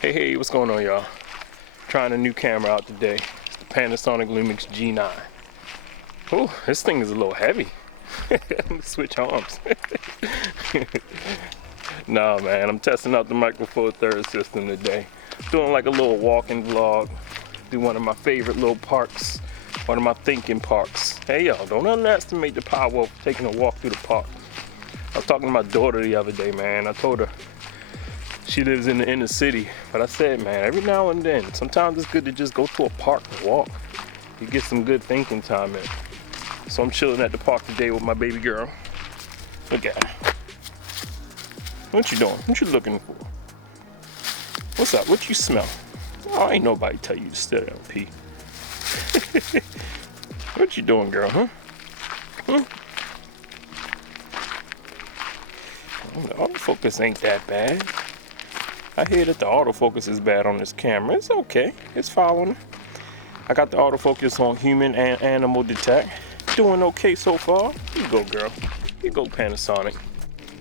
Hey, what's going on, y'all? Trying a new camera out today. It's the Panasonic LUMIX G9. Oh, this thing is a little heavy. Let me switch arms. Nah, man, I'm testing out the Micro Four Thirds system today. Doing like a little walking vlog. Do one of my favorite little parks. One of my thinking parks. Hey, y'all, don't underestimate the power of taking a walk through the park. I was talking to my daughter the other day, man. I told her, she lives in the inner city, but I said, man, every now and then, sometimes it's good to just go to a park and walk. You get some good thinking time in. So I'm chilling at the park today with my baby girl. Look at her. What you doing? What you looking for? What's up? What you smell? Oh, ain't nobody tell you to sit down and pee. What you doing, girl, huh? The autofocus ain't that bad. I hear that the autofocus is bad on this camera. It's okay. It's following. I got the autofocus on human and animal detect. Doing okay so far. You go, girl. You go, Panasonic.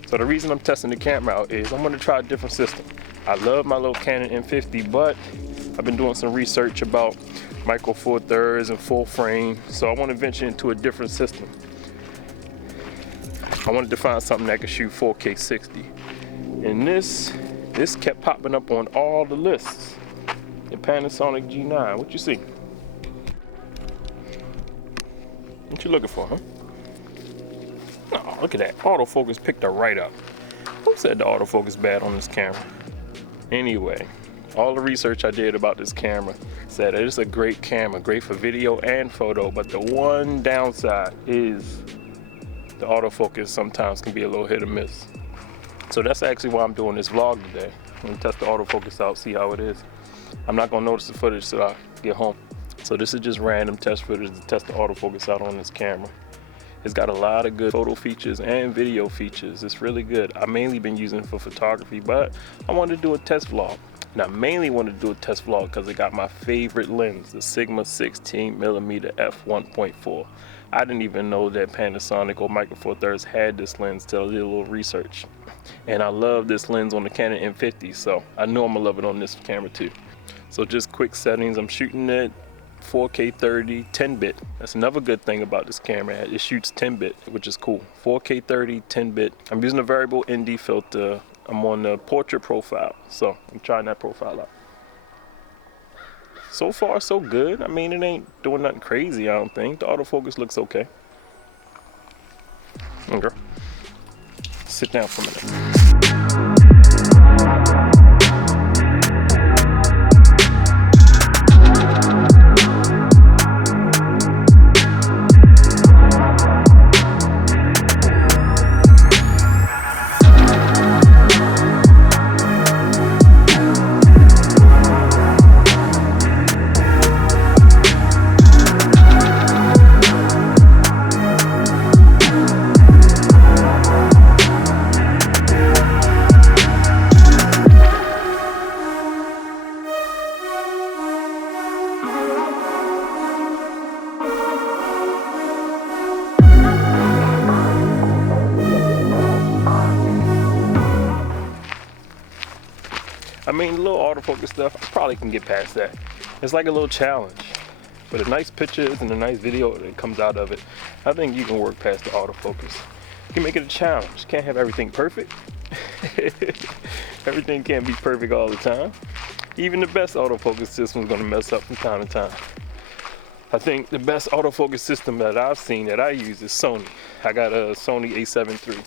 So the reason I'm testing the camera out is I'm going to try a different system. I love my little Canon M50, but I've been doing some research about Micro Four Thirds and full frame. So I want to venture into a different system. I wanted to find something that could shoot 4K 60. And this kept popping up on all the lists. The Panasonic G9. What you see? What you looking for, huh? Oh, look at that. Autofocus picked her right up. Who said the autofocus bad on this camera? Anyway, all the research I did about this camera said it's a great camera, great for video and photo, but the one downside is the autofocus sometimes can be a little hit or miss. So that's actually why I'm doing this vlog today. I'm gonna test the autofocus out, see how it is. I'm not gonna notice the footage till I get home. So this is just random test footage to test the autofocus out on this camera. It's got a lot of good photo features and video features. It's really good. I've mainly been using it for photography, but I wanted to do a test vlog. And I mainly wanted to do a test vlog because it got my favorite lens, the Sigma 16mm f1.4. I didn't even know that Panasonic or Micro Four Thirds had this lens till I did a little research. And I love this lens on the Canon M50, so I know I'm gonna love it on this camera too. So just quick settings, I'm shooting at 4K 30, 10-bit. That's another good thing about this camera. It shoots 10-bit, which is cool. 4K 30, 10-bit. I'm using a variable ND filter. I'm on the portrait profile, so I'm trying that profile out. So far, so good. I mean, it ain't doing nothing crazy, I don't think. The autofocus looks okay. Okay. Sit down for a minute. I mean, the little autofocus stuff, I probably can get past that. It's like a little challenge. For the nice pictures and the nice video that comes out of it, I think you can work past the autofocus. You can make it a challenge. You can't have everything perfect. Everything can't be perfect all the time. Even the best autofocus system is gonna mess up from time to time. I think the best autofocus system that I've seen that I use is Sony. I got a Sony a7 III.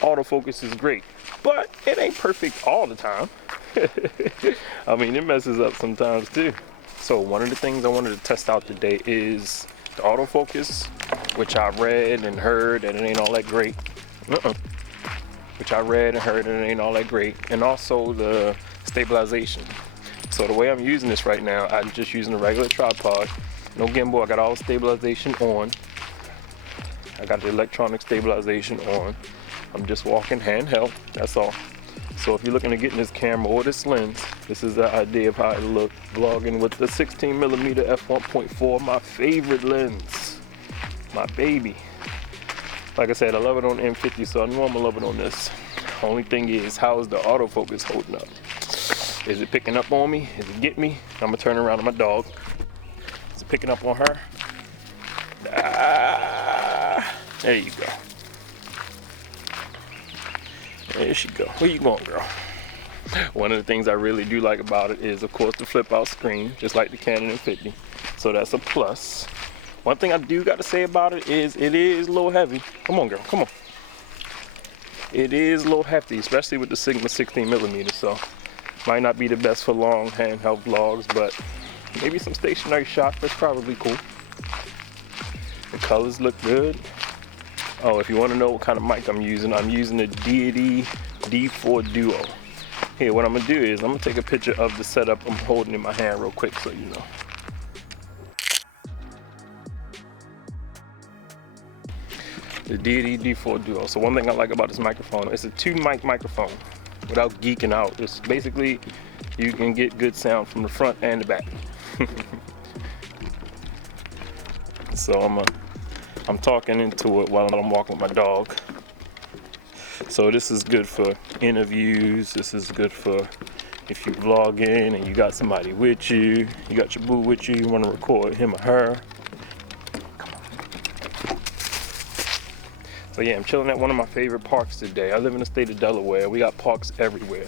Autofocus is great, but it ain't perfect all the time. I mean, it messes up sometimes too. So one of the things I wanted to test out today is the autofocus, which I read and heard that it ain't all that great. Which I read and heard and it ain't all that great. And also the stabilization. So the way I'm using this right now, I'm just using a regular tripod. No gimbal, I got all the stabilization on. I got the electronic stabilization on. I'm just walking handheld, that's all. So if you're looking to get in this camera or this lens, this is the idea of how it look. Vlogging with the 16mm f1.4, my favorite lens. My baby. Like I said, I love it on M50, so I know I'm gonna love it on this. Only thing is, how is the autofocus holding up? Is it picking up on me? Is it getting me? I'm gonna turn around to my dog. Is it picking up on her? There you go. There she go. Where you going, girl? One of the things I really do like about it is, of course, the flip out screen, just like the Canon M50. So that's a plus. One thing I do got to say about it is a little heavy. Come on, girl, come on. It is a little hefty, especially with the Sigma 16mm. So might not be the best for long handheld vlogs, but maybe some stationary shots, that's probably cool. The colors look good. Oh, if you want to know what kind of mic I'm using the Deity D4 Duo. Here, what I'm gonna do is I'm gonna take a picture of the setup I'm holding in my hand real quick so you know. The Deity D4 Duo. So one thing I like about this microphone, it's a 2-mic microphone without geeking out. It's basically, you can get good sound from the front and the back. So I'm talking into it while I'm walking with my dog. So this is good for interviews. This is good for if you're vlogging and you got somebody with you, you got your boo with you want to record him or her. Come on. So yeah, I'm chilling at one of my favorite parks today. I live in the state of Delaware. We got parks everywhere.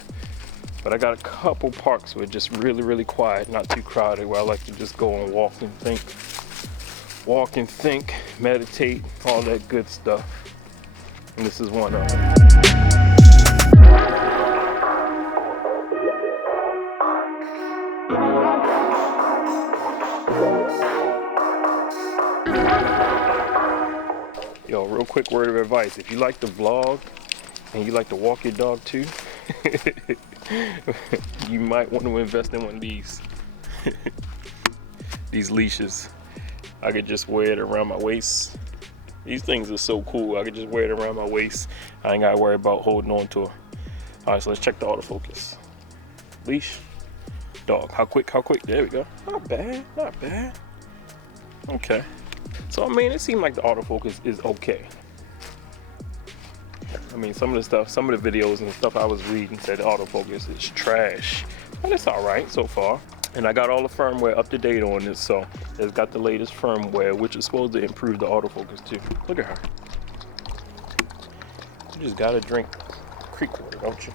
But I got a couple parks where it's just really, really quiet, not too crowded, where I like to just go and walk and think. Walk and think, meditate, all that good stuff. And this is one of them. Yo, real quick word of advice. If you like to vlog and you like to walk your dog too, you might want to invest in one of these. These leashes. I could just wear it around my waist. These things are so cool. I could just wear it around my waist. I ain't gotta worry about holding on to it. All right, so let's check the autofocus. Leash, dog. How quick? How quick? There we go. Not bad. Not bad. Okay. So I mean, it seemed like the autofocus is okay. I mean, some of the videos and stuff I was reading said the autofocus is trash, but it's all right so far. And I got all the firmware up to date on it, so it's got the latest firmware, which is supposed to improve the autofocus too. Look at her. You just gotta drink creek water, don't you?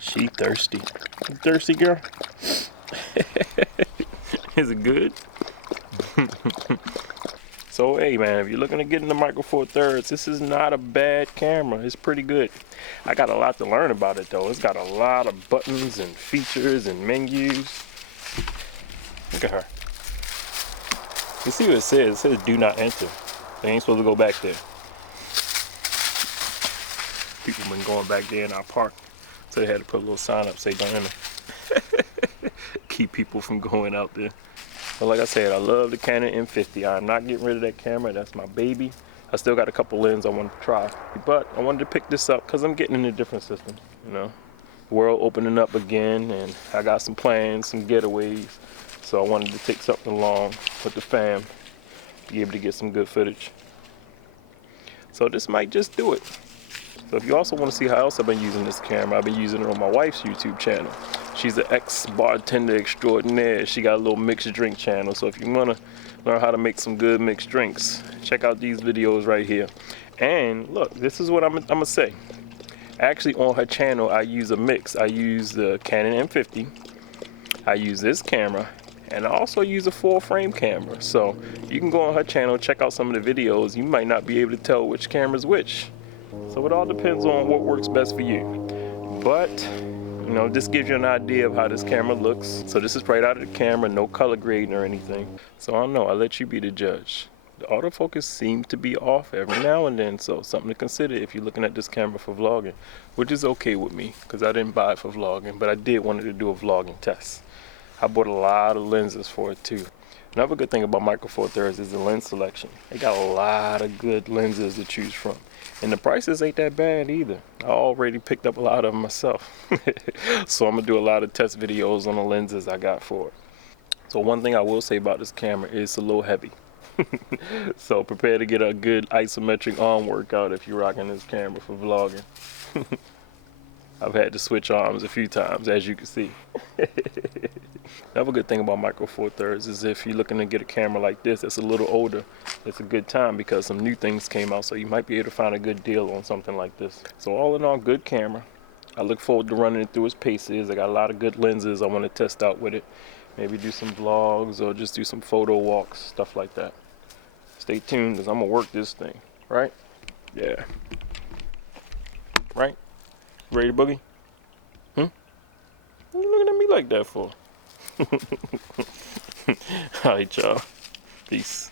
She thirsty. You thirsty, girl? Is it good? So hey man, if you're looking to get into Micro Four Thirds, this is not a bad camera. It's pretty good. I got a lot to learn about it though. It's got a lot of buttons and features and menus. Look at her. You see what it says? It says do not enter. They ain't supposed to go back there. People been going back there in our park, so they had to put a little sign up say don't enter. Keep people from going out there. But like I said, I love the Canon M50. I'm not getting rid of that camera. That's my baby. I still got a couple lenses I want to try. But I wanted to pick this up because I'm getting in a different system, you know. The world opening up again, and I got some plans, some getaways. So I wanted to take something along with the fam, be able to get some good footage. So this might just do it. So if you also want to see how else I've been using this camera, I've been using it on my wife's YouTube channel. She's an ex-bartender extraordinaire. She got a little mixed drink channel. So if you want to learn how to make some good mixed drinks, check out these videos right here. And look, this is what I'm gonna say. Actually, on her channel, I use a mix. I use the Canon M50. I use this camera. And I also use a full frame camera. So you can go on her channel, check out some of the videos. You might not be able to tell which camera's which. So it all depends on what works best for you. But, you know, this gives you an idea of how this camera looks. So this is right out of the camera, no color grading or anything. So I don't know, I'll let you be the judge. The autofocus seems to be off every now and then, so something to consider if you're looking at this camera for vlogging, which is okay with me, because I didn't buy it for vlogging, but I did want to do a vlogging test. I bought a lot of lenses for it too. Another good thing about Micro Four Thirds is the lens selection. They got a lot of good lenses to choose from. And the prices ain't that bad either. I already picked up a lot of them myself. So I'm gonna do a lot of test videos on the lenses I got for it. So one thing I will say about this camera is it's a little heavy. So prepare to get a good isometric arm workout if you're rocking this camera for vlogging. I've had to switch arms a few times, as you can see. Another good thing about Micro Four Thirds is if you're looking to get a camera like this that's a little older, it's a good time because some new things came out, so you might be able to find a good deal on something like this. So all in all, good camera. I look forward to running it through its paces. I got a lot of good lenses I want to test out with it. Maybe do some vlogs or just do some photo walks, stuff like that. Stay tuned because I'm going to work this thing, right? Yeah. Right? Ready to boogie? What are you looking at me like that for? Alright, y'all. Peace.